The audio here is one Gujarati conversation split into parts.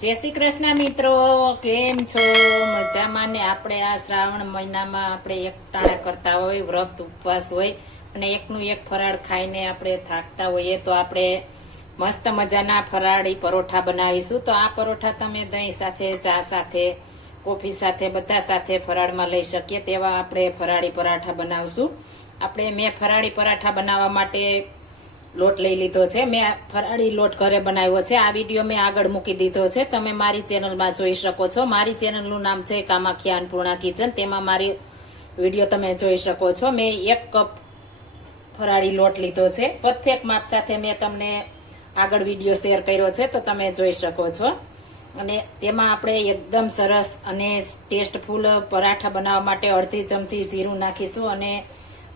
જય શ્રી કૃષ્ણ મિત્રો, કેમ છો? મજામાં ને? આપણે આ શ્રાવણ મહિનામાં આપણે એકટાણા કરતા હોય, વ્રત ઉપવાસ હોય અને એકનું એક ફરાળ ખાઈને આપણે થાકતા હોઈએ તો આપણે મસ્ત મજાના ફરાળી પરોઠા બનાવીશું. તો આ પરોઠા તમે દહીં સાથે, ચા સાથે, કોફી સાથે, બધા સાથે ફરાળમાં લઈ શકીએ તેવા આપણે ફરાળી પરાઠા બનાવશું. મેં ફરાળી પરાઠા બનાવવા માટે લોટ લઈ લીધો છે. મેં ફરાળી લોટ ઘરે બનાવ્યો છે. આ વિડીયો મેં આગળ મૂકી દીધો છે, તમે મારી ચેનલમાં જોઈ શકો છો. મારી ચેનલનું નામ છે કામાખ્યા અન્નપૂર્ણા કિચન. તેમાં મારી વિડીયો તમે જોઈ શકો છો. મેં 1 કપ ફરાળી લોટ લીધો છે. પરફેક્ટ માપ સાથે મેં તમને આગળ વિડીયો શેર કર્યો છે, તો તમે જોઈ શકો છો. અને તેમાં આપણે એકદમ સરસ અને ટેસ્ટફુલ પરાઠા બનાવવા માટે અડધી ચમચી જીરું નાખીશું અને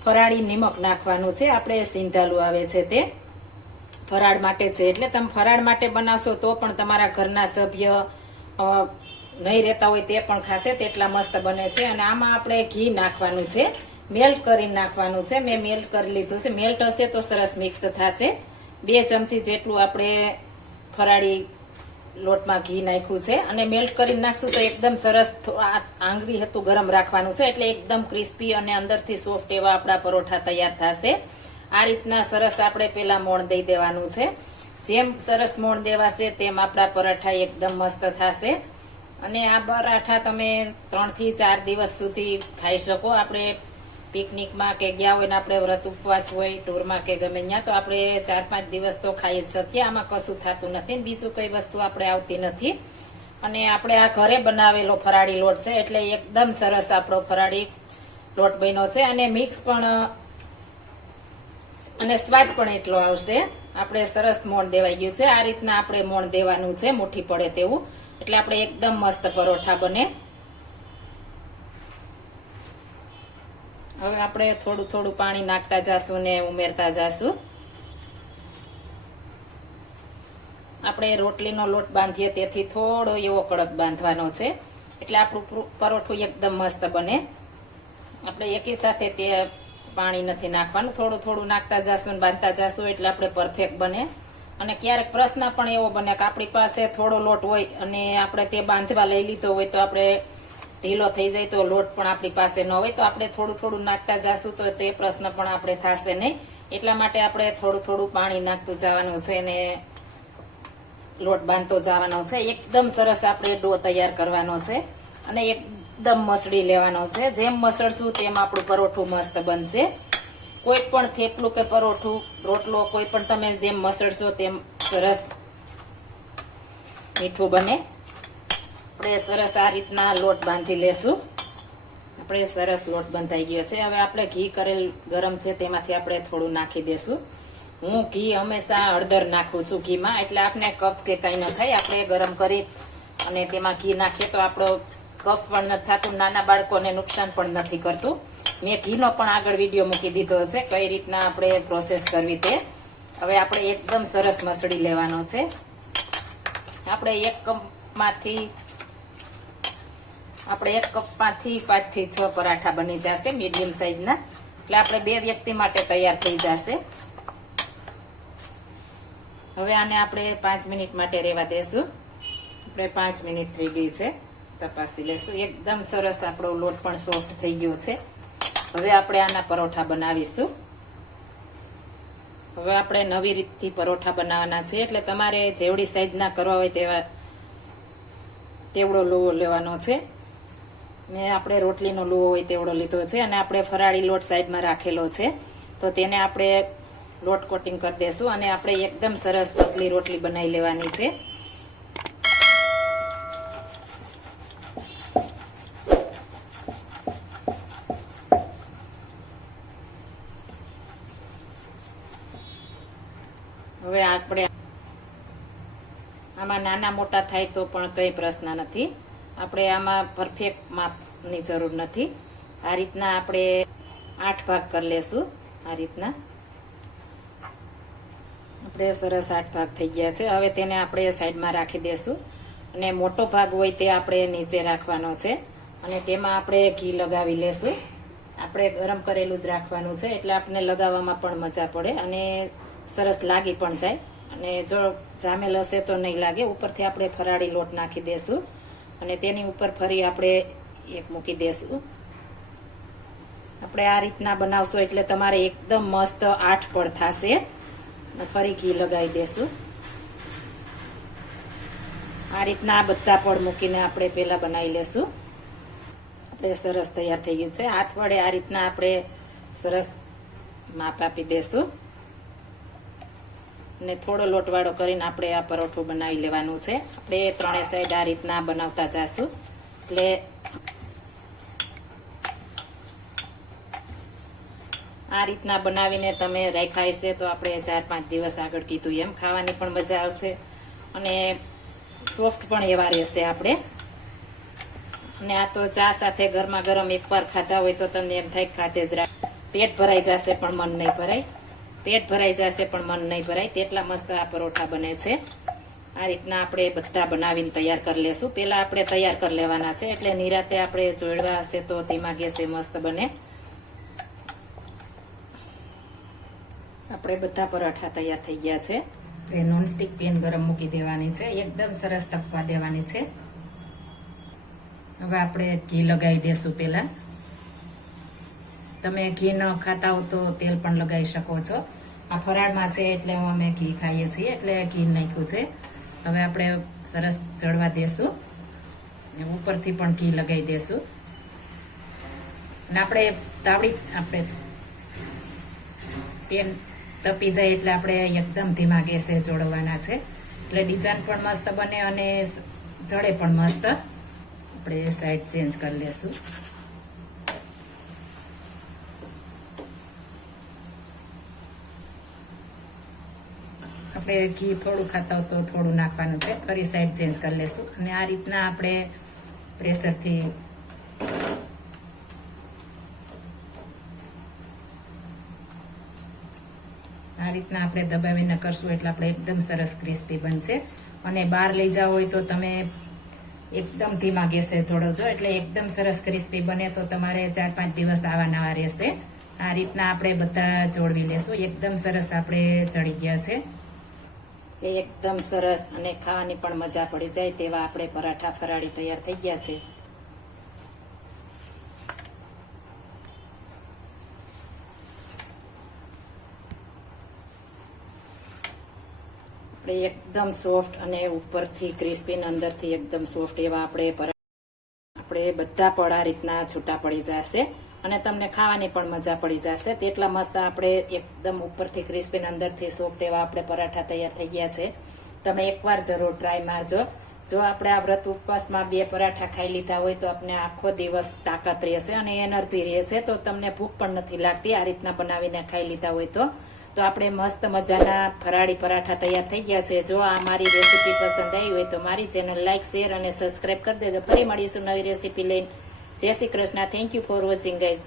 ફરાળી નિમક નાખવાનું છે. આપણે સિંધાલું આવે છે તે ફરાળ માટે છે, એટલે તમે ફરાળ માટે બનાવશો તો પણ તમારા ઘરના સભ્ય નહીં રહેતા હોય તે પણ ખાશે, તેટલા મસ્ત બને છે. અને આમાં આપણે ઘી નાખવાનું છે, મેલ્ટ કરીને નાખવાનું છે. મેં મેલ્ટ કરી લીધું છે. મેલ્ટ હશે તો સરસ મિક્સ થશે. 2 ચમચી જેટલું આપણે ફરાળી લોટમાં ઘી નાખ્યું છે અને મેલ્ટ કરીને નાખશું તો એકદમ સરસ આંગળી હતું ગરમ રાખવાનું છે, એટલે એકદમ ક્રિસ્પી અને અંદરથી સોફ્ટ એવા આપણા પરોઠા તૈયાર થશે. આ રીતના સરસ આપણે પેલા મોણ દઈ દેવાનું છે. જેમ સરસ મોણ દેવાશે તેમ આપણા પરાઠા એકદમ મસ્ત થશે. અને આ પરાઠા તમે 3 થી 4 દિવસ સુધી ખાઈ શકો. આપણે પિકનિકમાં કે ગયા હોય ને આપણે વ્રત ઉપવાસ હોય ટૂરમાં કે ગમે ત્યાં, તો આપણે 4-5 દિવસ તો ખાઈ જ શકીએ. આમાં કશું થતું નથી, બીજું કઈ વસ્તુ આપણે આવતી નથી. અને આપણે આ ઘરે બનાવેલો ફરાળી લોટ છે, એટલે એકદમ સરસ આપણો ફરાળી લોટ બન્યો છે. અને મિક્સ પણ અને સ્વાદ પણ એટલો આવશે. આપણે સરસ મોણ દેવાઈ ગયું છે. આ રીતના આપણે મોણ દેવાનું છે, મુઠ્ઠી પડે તેવું, એટલે આપણે એકદમ મસ્ત પરોઠા બને. હવે આપણે થોડું થોડું પાણી નાખતા જાશું ને ઉમેરતા જાશું. આપણે રોટલીનો લોટ બાંધીએ તેથી થોડો એવો કડક બાંધવાનો છે, એટલે આપણું પરોઠું એકદમ મસ્ત બને. આપણે એકી સાથે તે પાણી નથી નાખવાનું, થોડું થોડું નાખતા જાશું ને બાંધતા જાશું, એટલે આપણે પરફેક્ટ બને. અને ક્યારેક પ્રશ્ન પણ એવો બને કે આપણી પાસે થોડો લોટ હોય અને આપણે તે બાંધવા લઈ લીધો હોય તો આપણે ઢીલો થઈ જાય તો લોટ પણ આપણી પાસે ન હોય, તો આપણે થોડું થોડું નાખતા જાશું તો તે પ્રશ્ન પણ આપણે થશે નહીં. એટલા માટે આપણે થોડું થોડું પાણી નાખતું જવાનું છે અને લોટ બાંધતો જવાનો છે. એકદમ સરસ આપણે ડો તૈયાર કરવાનો છે અને એકદમ મસળી લેવાનો છે. જેમ મસળશું તેમ આપણું પરોઠું મસ્ત બનશે. કોઈ પણ થેપલું કે પરોઠું, રોટલો, કોઈ પણ તમે જેમ મસળશો તેમ સરસ મીઠું બને. આપણે સરસ આ રીતના લોટ બાંધી લેશું. આપણે સરસ લોટ બંધાઈ ગયો છે. હવે આપણે ઘી કરેલ ગરમ છે તેમાંથી આપણે થોડું નાખી દેશું. હું ઘી હંમેશા હળદર નાખું છું ઘીમાં, એટલે આપણે કફ કે કંઈ ન થાય. આપણે ગરમ કરી અને તેમાં ઘી નાખીએ તો આપણો કફ પણ નથી થતું, નાના બાળકોને નુકસાન પણ નથી કરતું. મેં ઘીનો પણ આગળ વિડીયો મૂકી દીધો છે, કઈ રીતના આપણે પ્રોસેસ કરવી તે. હવે આપણે એકદમ સરસ મસળી લેવાનો છે. આપણે 1 કપમાંથી 5 થી 6 પરાઠા બની જશે મીડિયમ સાઈઝના, એટલે આપણે 2 વ્યક્તિ માટે તૈયાર થઈ જશે. હવે આને આપણે 5 મિનિટ માટે રહેવા દેશું. આપણે 5 મિનિટ થઈ ગઈ છે, તપાસી લેશું. એકદમ સરસ આપણો લોટ પણ સોફ્ટ થઈ ગયો છે. હવે આપણે આના પરોઠા બનાવીશું. હવે આપણે નવી રીતથી પરોઠા બનાવવાના છે, એટલે તમારે જેવડી સાઈઝના કરવા હોય તેવડો લુવો લેવાનો છે. મેં આપણે રોટલીનો લુવો હોય તેવડો લીધો છે. અને આપણે ફરાળી લોટ સાઈડમાં રાખેલો છે, તો તેને આપણે લોટ કોટિંગ કરી દેશું અને આપણે એકદમ સરસ પતલી રોટલી બનાવી લેવાની છે. હવે આપણે આમાં નાના મોટા થાય તો પણ કઈ પ્રશ્ન નથી. આપણે આમાં પરફેક્ટ માપની જરૂર નથી. આ રીતના આપણે 8 ભાગ કરી લેશું. આ રીતના આપણે સરસ 8 ભાગ થઈ ગયા છે. હવે તેને આપણે સાઈડમાં રાખી દેશું અને મોટો ભાગ હોય તે આપણે નીચે રાખવાનો છે અને તેમાં આપણે ઘી લગાવી લેશું. આપણે ગરમ કરેલું જ રાખવાનું છે, એટલે આપણે લગાવવામાં પણ મજા પડે અને સરસ લાગી પણ જાય. અને જો જામેલ હશે તો નહીં લાગે. ઉપરથી આપણે ફરાળી લોટ નાખી દેશું અને તેની ઉપર ફરી આપણે એક મૂકી દેશું. આપણે આ રીતના બનાવશો એટલે તમારે એકદમ મસ્ત 8 પડ થશે. ફરી ઘી લગાવી દેશું. આ રીતના બધા પડ મૂકીને આપણે પેલા બનાવી લેશું. આપણે સરસ તૈયાર થઈ ગયું છે. હાથ વડે આ રીતના આપણે સરસ માપ આપી દેશું અને થોડો લોટવાળો કરીને આપણે આ પરોઠું બનાવી લેવાનું છે. આપણે ત્રણે સાઈડ આ રીતના બનાવતા જાશું. એટલે આ રીતના બનાવીને તમે રાખ્યા હશે તો આપણે 4-5 દિવસ આગળ કીધું એમ ખાવાની પણ મજા આવશે અને સોફ્ટ પણ એવા રહેશે આપણે. અને આ તો ચા સાથે ગરમા ગરમ એકવાર ખાધા હોય તો તમને એમ થાય ખાતે જ પેટ ભરાઈ જશે પણ મન નહીં ભરાય. પેટ ભરાઈ જશે પણ મન નહીં ભરાય તેટલા મસ્ત આ પરોઠા બને છે. આ રીતના આપણે બધા બનાવીને તૈયાર કરી લેશું. પેલા આપણે તૈયાર કરી લેવાના છે એટલે નિરાતે આપણે જોડવા હશે તો ધીમા ગેસે મસ્ત બને. આપણે બધા પરાઠા તૈયાર થઈ ગયા છે. આપણે નોનસ્ટિક પેન ગરમ મૂકી દેવાની છે. એકદમ સરસ તપવા દેવાની છે. હવે આપણે ઘી લગાવી દેશું. પેલા તમે ઘી ન ખાતા હો તો તેલ પણ લગાવી શકો છો. આ ફરાળમાં છે એટલે અમે ઘી ખાઈએ છીએ એટલે ઘી નાખ્યું છે. હવે આપણે સરસ ચડવા દેશું અને ઉપરથી પણ ઘી લગાવી દેશું. અને આપણે આપણે પેન તપી જાય એટલે આપણે એકદમ ધીમા ગેસે જોડવાના છે એટલે ડિઝાઇન પણ મસ્ત બને અને જડે પણ મસ્ત. આપણે સાઈડ ચેન્જ કરી લેશું. આપણે ઘી થોડું ખાતા હોય તો થોડું નાખવાનું છે. ફરી સાઈડ ચેન્જ કરી લેશું અને આ રીતના આપણે પ્રેશરથી આ રીતના આપણે દબાવીને કરશું એટલે આપણે એકદમ સરસ ક્રિસ્પી બનશે. અને બહાર લઈ જાવ હોય તો તમે એકદમ ધીમા ગેસે જોડજો એટલે એકદમ સરસ ક્રિસ્પી બને. તો તમારે 4-5 દિવસ આવા નવા રહેશે. આ રીતના આપણે બધા જોડવી લેશું. એકદમ સરસ આપણે ચડી ગયા છે. એકદમ સરસ અને ખાવાની પણ મજા પડી જાય તેવા આપણે પરાઠા ફરાળી તૈયાર થઈ ગયા છે. આપણે એકદમ સોફ્ટ અને ઉપરથી ક્રિસ્પી અને અંદરથી એકદમ સોફ્ટ એવા આપણે બધા પડ આ રીતના છૂટા પડી જશે અને તમને ખાવાની પણ મજા પડી જશે. તેટલા મસ્ત આપણે એકદમ ઉપરથી ક્રિસ્પી અને અંદરથી સોફ્ટ એવા આપણે પરાઠા તૈયાર થઈ ગયા છે. તમે એકવાર જરૂર ટ્રાય મારજો. જો આપણે આ વ્રત ઉપવાસમાં 2 પરાઠા ખાઈ લીધા હોય તો આપણે આખો દિવસ તાકાત રહેશે અને એનર્જી રહે છે. તો તમને ભૂખ પણ નથી લાગતી આ રીતના બનાવીને ખાઈ લીધા હોય તો આપણે મસ્ત મજાના ફરાળી પરાઠા તૈયાર થઈ ગયા છે. જો આ મારી રેસીપી પસંદ આવી હોય તો મારી ચેનલ લાઈક, શેર અને સબસ્ક્રાઈબ કરી દેજો. ફરી મળીશું નવી રેસીપી લઈને. જય Shri Krishna. Thank you for watching guys.